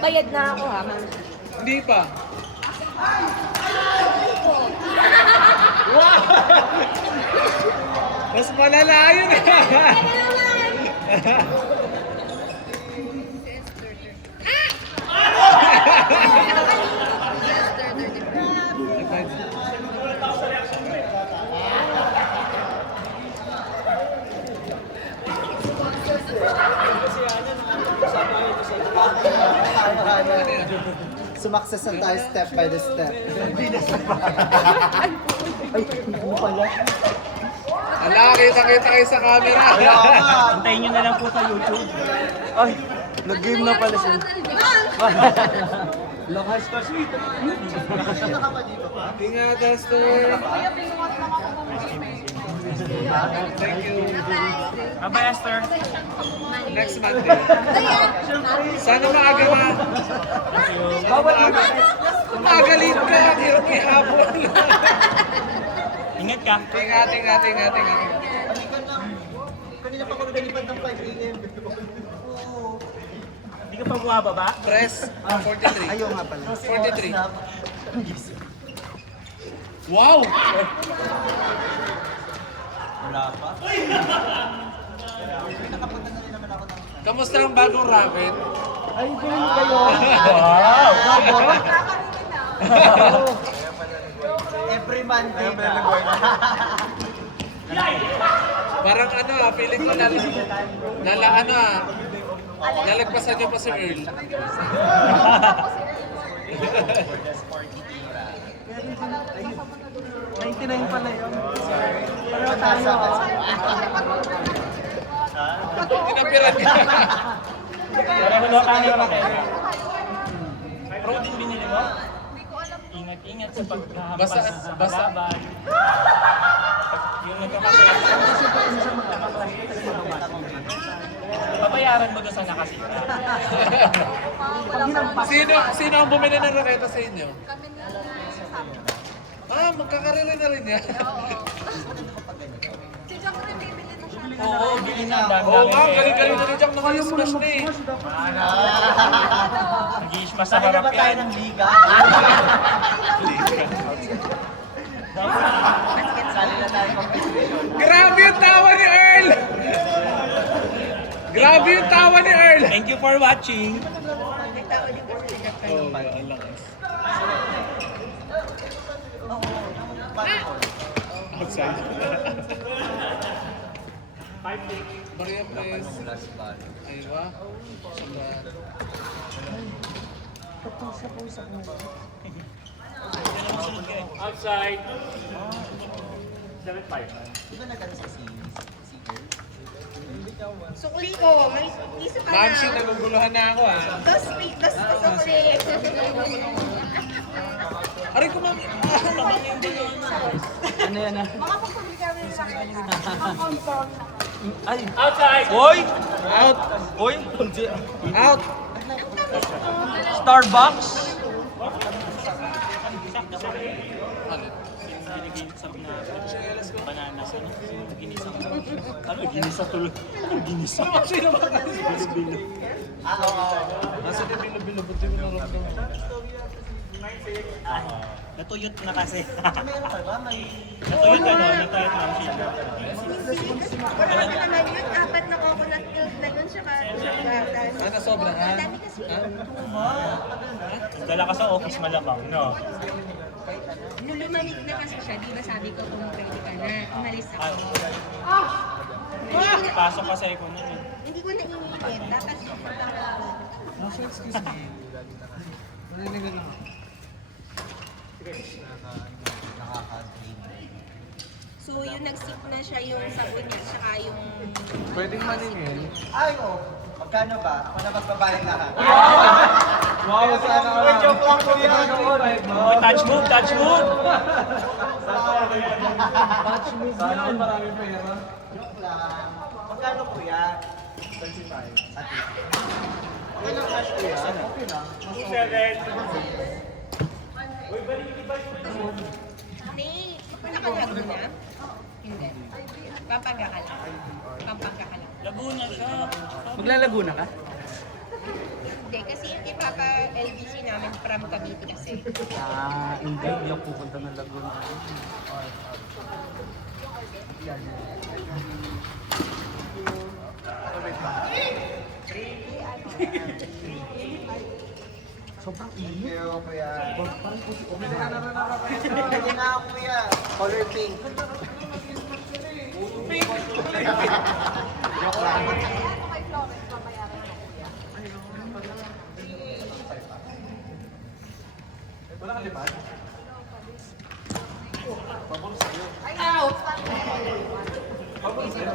bayad na ako ha. Hindi pa. Wow! Mas malala yun eh. Sumaksesan tayo step by the step. Ay, hindi pala. Ala, kita-kita kayo sa camera. Antayin nyo na lang po sa YouTube. Ay, nag-game na pala siya. Lakas kasi. Ingat, Esther. Thank you. Bye, Esther. Next Monday. Sana maaga na. Magaling ka. Hirap ihapon. Ingat ka. Ingat. Kanina pa ako nalipad ng 5 a.m. Hindi ka pa bumababa? Press 43. Ayaw nga pala. 43. Wow! Wala pa. Kamusta ang bagong ramen? Ay, ganun kayo. Wow! Every Monday ka. Parang feeling ko nalagpasan niyo pa si Earl. 99 pala yun. Pareho tayo. Tinapiran niya. Pareho lang tayo lang eh. Protein binili mo? Ingat-ingat sa pagkahampas sa kalaban. Yung nagkakasala. Babayaran mo doon sa nakasira. Sino ang bumili ng raketa sa inyo? Magkakarili na rin yan. Si Jack rin bibili na siya. Oo, bili na. Oo nga, galing-galing na rin Jack naka-smash na eh. Nag-i-smash sa harap yan. liga? Sali na tayo competition. Grabe yung tawa ni Earl! Grabe yung tawa ni Earl! Thank you for watching. Oh, ang lakas. Outside. Maria, please. Aywa. Outside. 7-5. Di ba nagano sa Sukli ko, may isa pa Ma'am, na. naguguluhan na ako ah. Dos sukli. Aray ko ma'am. Ano yan ah? Mga pagpublikawin sa akin. Ay! Outside! Hoy! Out! Hoy! Out! Starbucks! Banana sa ginisang. Ano ginisa tuloy? Ginisa. Sino ba kasi? Bilo-bilo. Nasa ni bilo-bilo, buti mo naramdaman. Natuyot na kasi. Meron ka ba? May... Natuyot natuyot ang sila. Wala ka naman yun, apat na coconut milk na yun, saka gatas. Sobra ha? Ang dami kasi. Dala ka sa office malamang, no? Nung lumamig na kasi siya, di ba sabi ko kung pwede ka na, umalis ako. Pasok ka sa economy. Hindi ko naiinipin, dapat pupunta ako. Excuse me. Narinig na lang. So yung nag-sip na siya yung sabon niya, saka yung... Pwedeng maningil. Ay, oh. Magkano ba? Ako na magbabayad lahat. Wow, sana ka. Joke lang po yan. Oh, touch move, touch move! Sana ka maraming pera. Joke lang. Magkano po yan? 25. At least. Okay lang cash po yan. Okay lang. Hindi, nakalago na? Hindi. Pampanga ka lang. Pampanga ka lang. Laguna siya. Maglalaguna ka? Hindi, kasi yung ipapa-LBC namin from Cavite kasi. Hindi ako pupunta ng Laguna. Sobrang Thank you, kuya. Pwede na ako, kuya. Color pink. Joke lang. Wala ka lipat? Pabor sa'yo. Pabor sa'yo.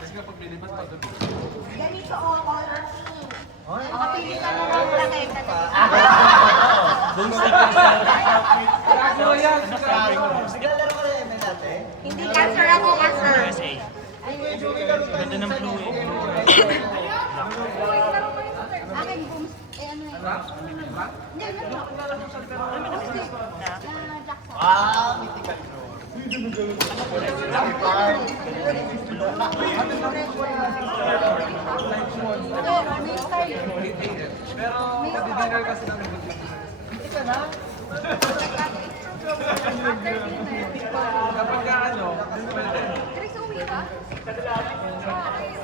Kasi kapag nilipat pa doon. Ganito o, color pink. Makapili ka na lang lagay ka na. Those stickers sa... Ano yan? Sige, laro ko na yung ML natin. Hindi cancer ako, cancer. USA. Ganda ng blue eh. Akin booms, ano yun? Hindi, Mythical bro. Pero, nadi-dinner kasi namin. Hindi ka na? Kapag ka ano, pwede. Chris, uwi ka?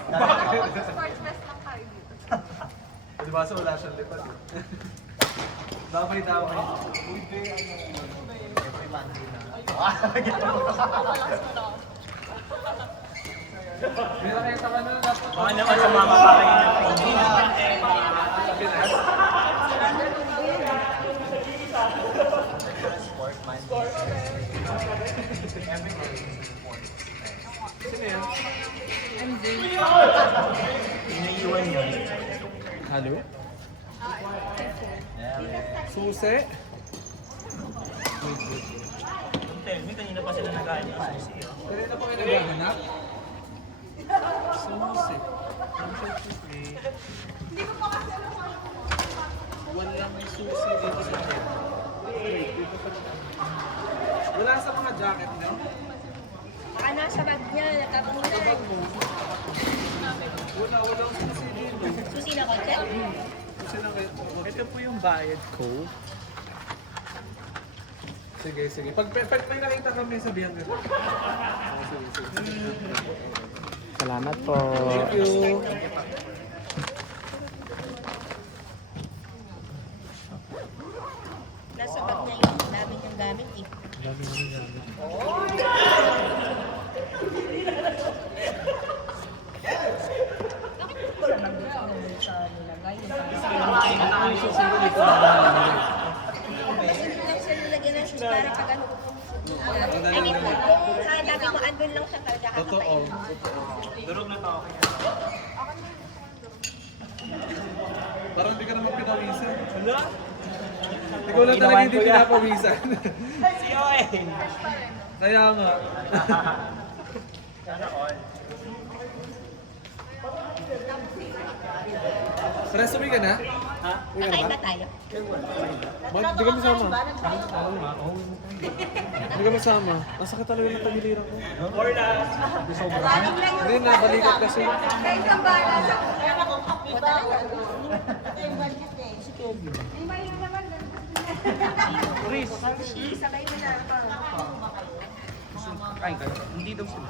Bakit? Sports fest lang tayo dito. Di ba, so wala siyang lipat. Damay daw kayo. Every Monday na. Hindi na kayo sa kanila dapat. Baka naman sumama pa kayo ng training. Sa Pinas. Sport Monday. Every day. Sino yun? Iniiwan yun. Halo? Susi? Don't tell me, kanina pa sila nag-aayos ng susi. oh. Kanina pa kayo naghahanap? Susi. Walang susi dito sa akin. Wala sa mga jacket nyo? Baka nasa bag niya, nagkapunan. Walang susi dito. Susi na concept? Susi lang kayo. Ito po yung bayad ko. Sige, sige. Pag may nakita kami, sabihan ko. Salamat po. Thank you. Nasa bag niya yun, dami niyang gamit eh. Hindi lang siya nilagyan ng shoes para pag ano. I mean, kung dami mo, andun lang siya talaga. Totoo. Durog na to. Parang hindi ka naman pinawisan. Wala? Ikaw lang talaga hindi pinapawisan. Siyo eh. Kaya nga. Sana all. Resume ka na? Ha? Kakain ba tayo? Hindi kami sama. Hindi kami sama. Masakit talaga ng tagiliran ko. Or last. Maraming lang Hindi na, balikat kasi. Kahit ang bala sa Chris, Sabay mo na ako. kain ka. Hindi daw sila.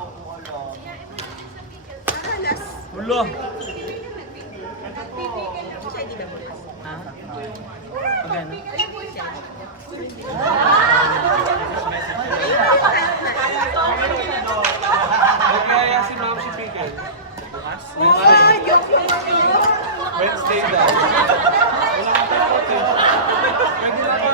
Alas. Ulo. Siya hindi na bukas. Ha? Pagano? Kaya si Ma'am si Pickle. Bukas? Oh, joke lang ako. Wednesday daw. Wala kang takot eh. Pwede na ako.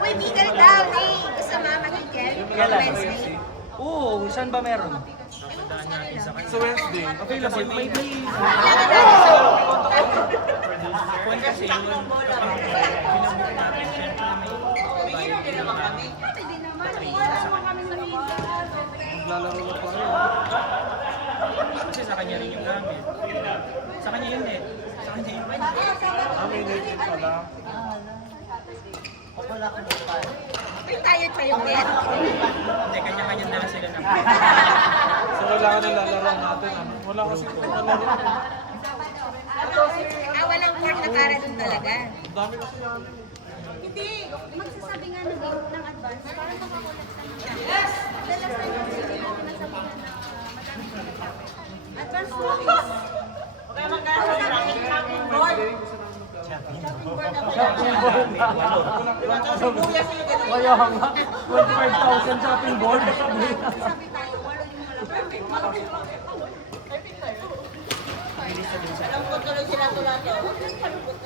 Uy, Miguel daw eh. Gusto mama Miguel. Wednesday. Oo, saan ba meron? Sa Wednesday. Available, may Kung kasi yun, kapag pinabook natin, syempre may Maglalaro na pa rin. kasi sa kanya rin yung gamit. Sa kanya yun eh. Sa kanya yun. May net pala. Uy, tired pa yung bed. Hindi, kanya-kanya na sila ng So, kailangan nilalaro natin. Ano? Wala kasi nilalaro. Walang court na para dun talaga. Ang dami kasi namin. Hindi, magsasabi nga ng advance para makakulat sa mga. Yes! The last time kasi hindi natin nasabihan na madami sila tapos. Advance notice. Okay, magkano sa shopping board? Shopping board ako yan. Kaya nga, 25,000 shopping board. Sabi tayo, walo yung wala perfect. Alam ko tuloy sila tulato.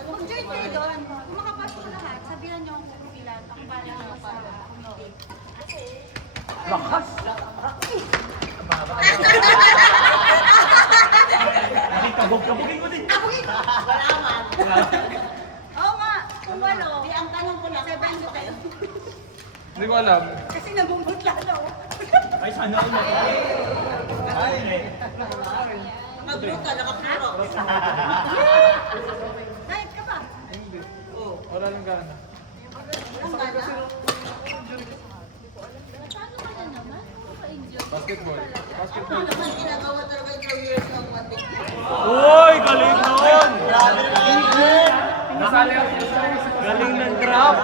Kung join kayo doon, kung makapasok lahat, sabihan niyo ang pupilan, ang pala sa committee. Kabog-kabogin mo din. Oo nga, kung walo, di ang tanong ko lang, 7 tayo. Hindi ko alam. Kasi nabungot lalo. Ay, sana all na. Mag-group ka, nakapuro. Diet ka ba? Wala lang gana. Basketball. Basketball. Ginagawa talaga yung 2 years ng matik. Uy! Galing nun! Galing ng grab!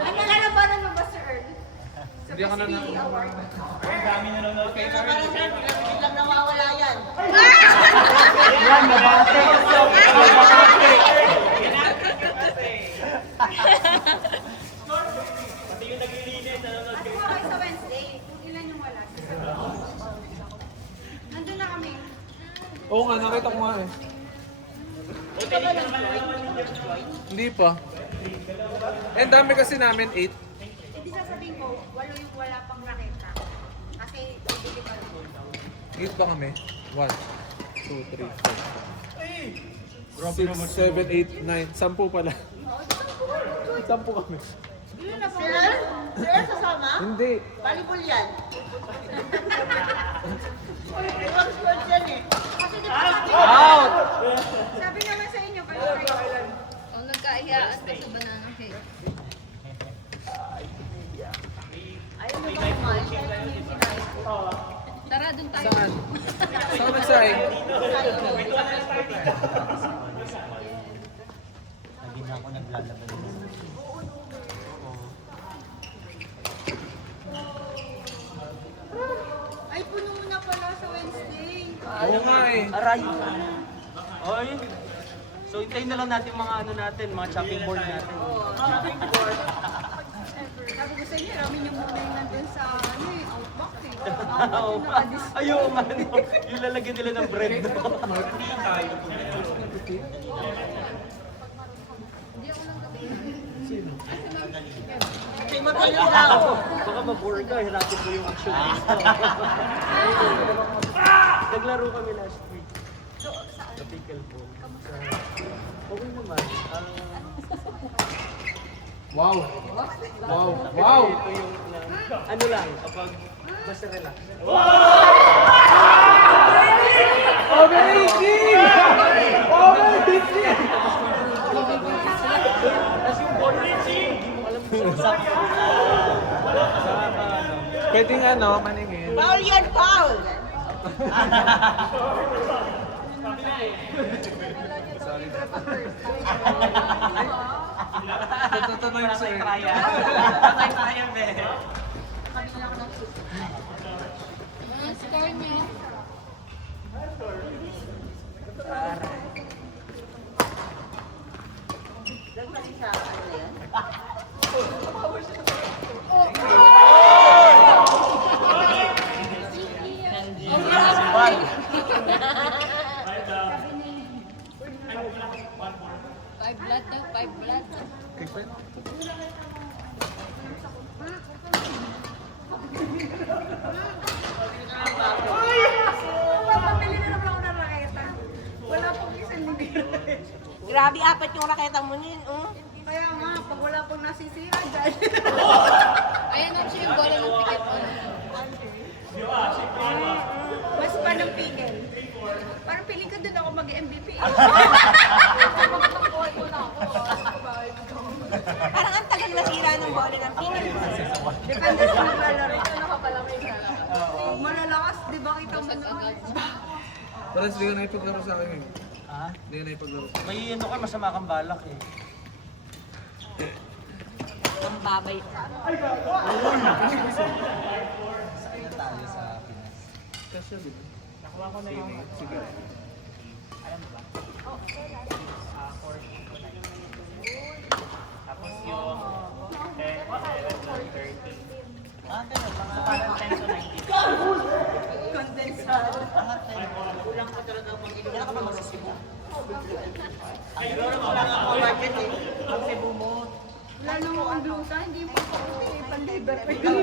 Ang nalalabanan mo ba, Sir Earl? Hindi ako na Ang dami nanonood kay Para sir, biglang nawawala yan. Yan, nabate! Nabate! Pati yung naglilinis, nanonood At kay kung kayo sa Wednesday, kung ilan yung wala, nandun na kami. Oo nga, nakita ko nga eh. Hindi pa. Eh, ang dami kasi namin, 8. Hindi sasabihin ko, walo yung wala pang raketa. Kasi, bibili pa rin. 8 ba kami? 1, 2, 3, 4, 5, 6, 7, 8, 9. 10 pala. 10 kami. Yun na pa. Sir? Sir, sasama? Hindi. Volleyball yan. Ibang sports yan eh. Kasi di ba sabi, Out! sabi naman sa inyo, kayo. O nagkaiyaan pa sa banana cake. Ayaw mo ba kumain? Kaya yung sinabi ko. Tara, dun tayo. Saan? Saan nagsaing? Hindi na ako naglalaban. Ay, puno na pala sa Wednesday. Oo nga eh. Aray! Oy! So, hintayin na lang natin mga ano natin, mga chopping board natin. Sabi ko sa inyo, ramin yung muna yung nandun sa, ano eh, outback eh. Ayun, ano, yung lalagyan nila ng bread. Kasi magaling lang. Baka mabore ka, hirapin mo yung action dito. Naglaro kami last week. Sa pickleball. Okay naman. Wow! Wow! Wow! Ito yung, ano lang, kapag basta relax. Overreaching! Overreaching! Tapos yung ball, hindi mo alam kung saan Pwede nga no, maningin. Foul yan, foul! Tatanong yung sa'yo. Ang score niyo. Kasi sa ano na yan? Five blood daw, 5 blood. Papamili na naman ako ng raketa. Wala pang isang libiro. Grabe, 4 yung raketang mo niyan. Kaya nga, pag wala pang nasisira dyan. Ayan ang siya yung bola ng pikit mo. Mas pa ng pigil. Parang piling ka doon ako mag-MVP. Parang ang tagal masira ng bola ng pingin. Depende sa naglalaro. Malalakas, di ba kita mo Basag agad. Parang hindi ka na ipaglaro sa akin ngayon. Ha? Hindi ka na ipaglaro. May ano ka, masama kang balak eh. Ang babay. Saan tayo sa Pinas? Kasya, di ba? Nakuha ko na yung... Sige. Tapos yung 10, 11, 13. Ah, ganun. Mga Parang 10 to 19. Kondensado. kulang ka talaga mag-inom. Wala ka ba magsisibo? Ayun, wala nga ako market eh. Ang Cebu mo. Wala namang gluta, hindi mo pan-liver pa yun.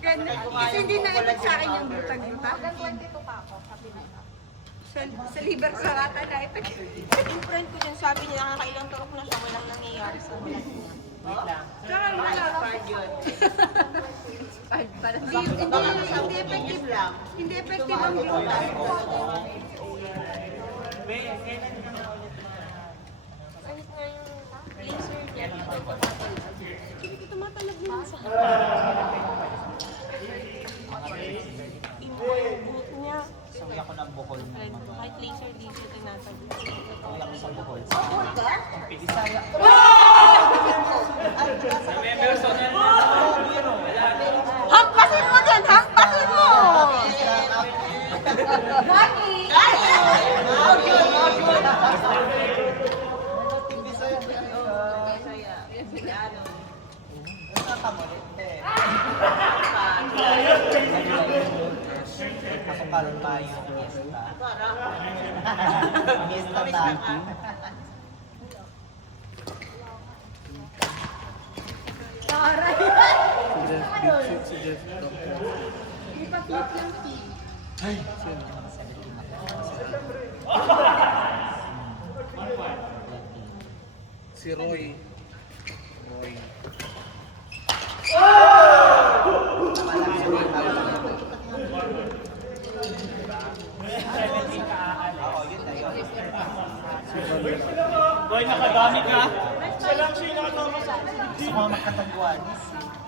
Kasi hindi naibig sa akin yung gluta-gluta. Hanggang 22 pa ako, sabi na. Sa liver sa rata na ipag. Yung friend ko dyan, sabi niya, nakakailang turok na siya, walang nangyayari sa wala niya. Tsaka wala. Hindi effective lang. Hindi effective ang gluta. Kahit nga yung laser niya, hindi ko tumatalab na sa Iba yung boot niya. Sabi ako ng Bohol. Friend ko, kahit laser dito tinatalab. Sabi ako sa Bohol. Hampasin mo din! Hampasin mo! Kapakalon tayo ng fiesta. Fiesta tayo. Si Jeff, deep shit si Jeff. Ipaplit lang tea. Si Roy. Roy. Boy, nakadami ka. Gusto ko magkatagwanis eh.